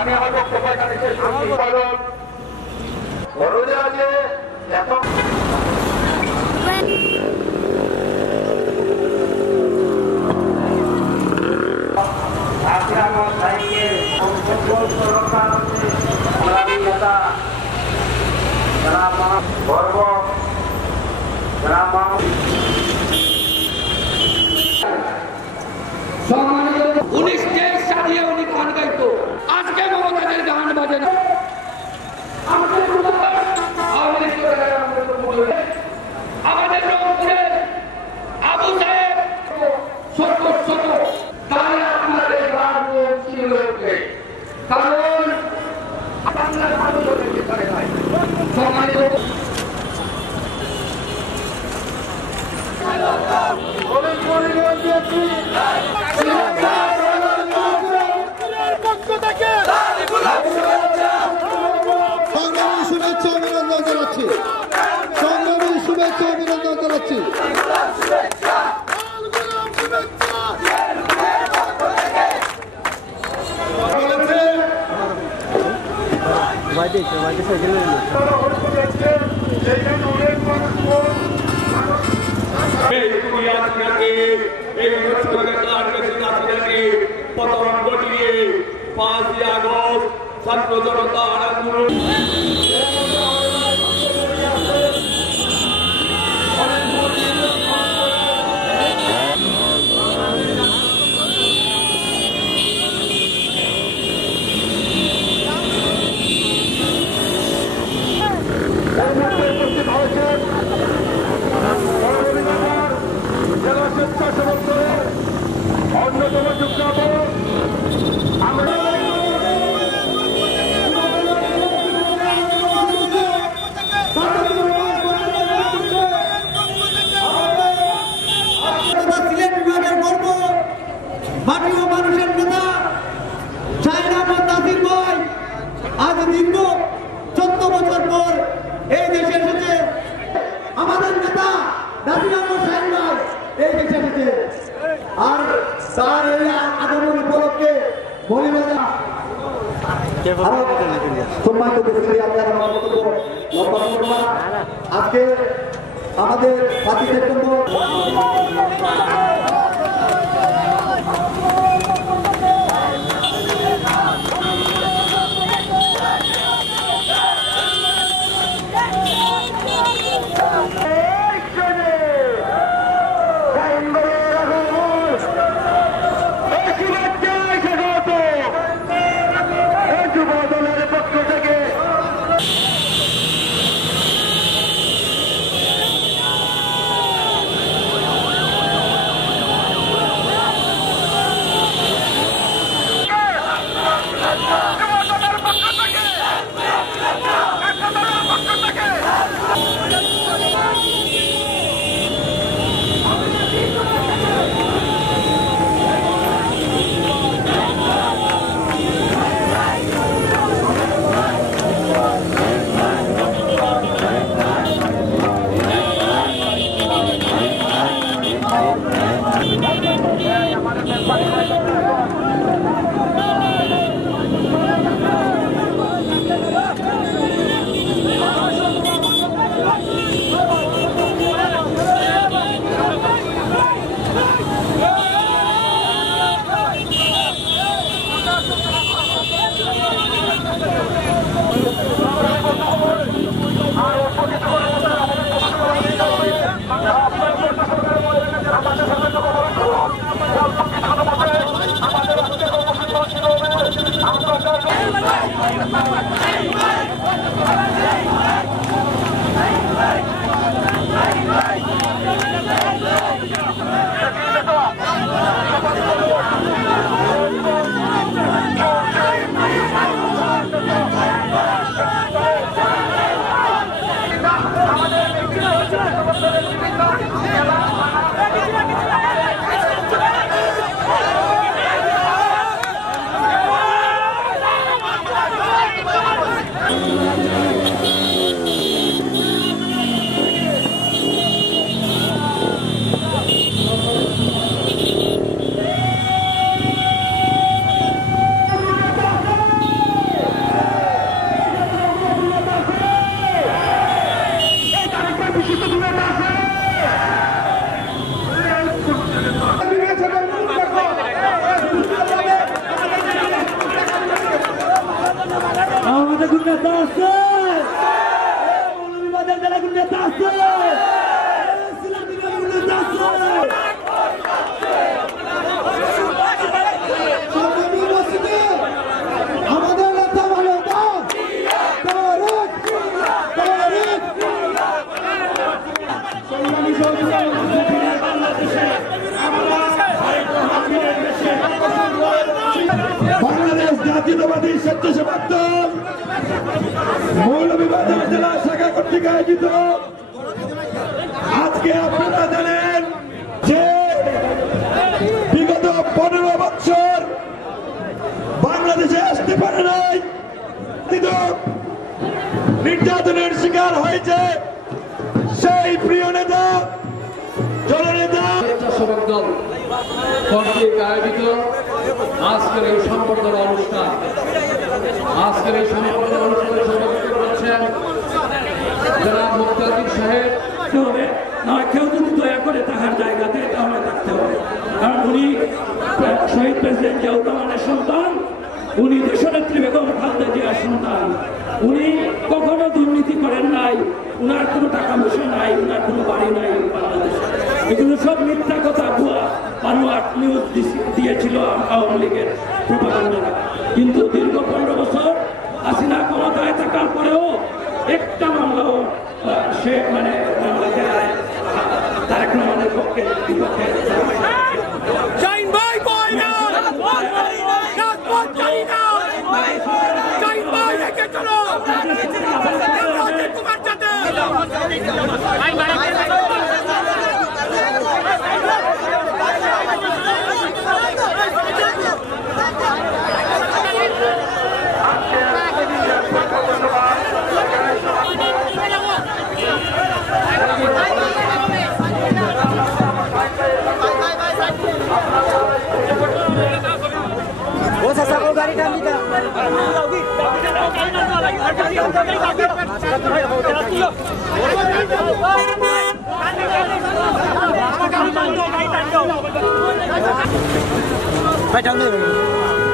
আমি আমার বক্তব্য এখানে শেষ করছি। অনুরোধ আছে এখন গর্ব উনি স্টেজ সাজিয়ে উনি গান গাইতো, আজকে মমতাদের গান বাজে না। আমাদের রংপুরে আবু সাহেব ছোট ছোট তারা আমাদের গান ছিল, কারণ বাংলার মানুষের ভিতরে নাই সম্মানিত শুভেচ্ছা অভিনন্দন জানাচ্ছি, সংগ্রামী শুভেচ্ছা অভিনন্দন জানাচ্ছি। পতন ঘটিয়ে 5 আগস্ট ছাত্র জনতা আন্দোলন অন্যতম যোগ্য আমরা সিলেট বিভাগের গর্ব, মাটি ও মানুষের নেতা শাহের আহমদ নাসির ভাই আজ দীর্ঘ 14 বছর পর এই দেশে এসেছে। আমাদের নেতা নাসির আহমদ শাহের ভাই এই দেশে এসেছে, আর তার এই আগমন উপলক্ষে মহিলারা সম্মানিত ব্যক্তি আজকে আমাদের 5 সেপ্টেম্বর Hey! নেতা আছে, মৌলভীবাজার জেলা কোন নেতা আছে, সিলেটের কোন নেতা আছে। আমাদের নেতা ভালো বাংলাদেশ জাতীয়তাবাদী স্বেচ্ছাসেবক দল মৌলভীবাজার জেলা শাখা কর্তৃক আয়োজিত আজকে আপনারা জানেন যে বিগত 15 বছর বাংলাদেশে আসতে পারে নাই, কিন্তু নির্যাতনের শিকার হয়েছে সেই প্রিয় নেতা জননেতা স্বেচ্ছাসেবক দল কর্তৃক আয়োজিত আজকের এই সম্বর্ধনা অনুষ্ঠান। আজকের এই সম্বর্ধনা অনুষ্ঠানে সভাপতিত্ব করছেন জনাব মুক্তাদির সাহেব। কেউ যদি দয়া করে তাহার জায়গাতে তাহলে থাকতে হবে, কারণ উনি শহীদ প্রেসিডেন্ট জিয়াউর রহমানের সন্তান, উনি দেশনেত্রী বেগম খালেদা জিয়ার সন্তান। উনি কখনো দুর্নীতি করেন নাই, উনার কোনো টাকা পয়সা নাই, উনার কোনো বাড়ি নাই বাংলাদেশে। এগুলো সব মিথ্যা কথা, ভুয়া বানোয়াট নিউজ দিয়েছিল আওয়ামী লীগের প্রোপাগান্ডারা। কিন্তু দীর্ঘ 15 বছর হাসিনা ক্ষমতায় থাকার পরেও একটা মামলাও সে মানে তারেক রহমানের পক্ষে বিপক্ষে Vai down there.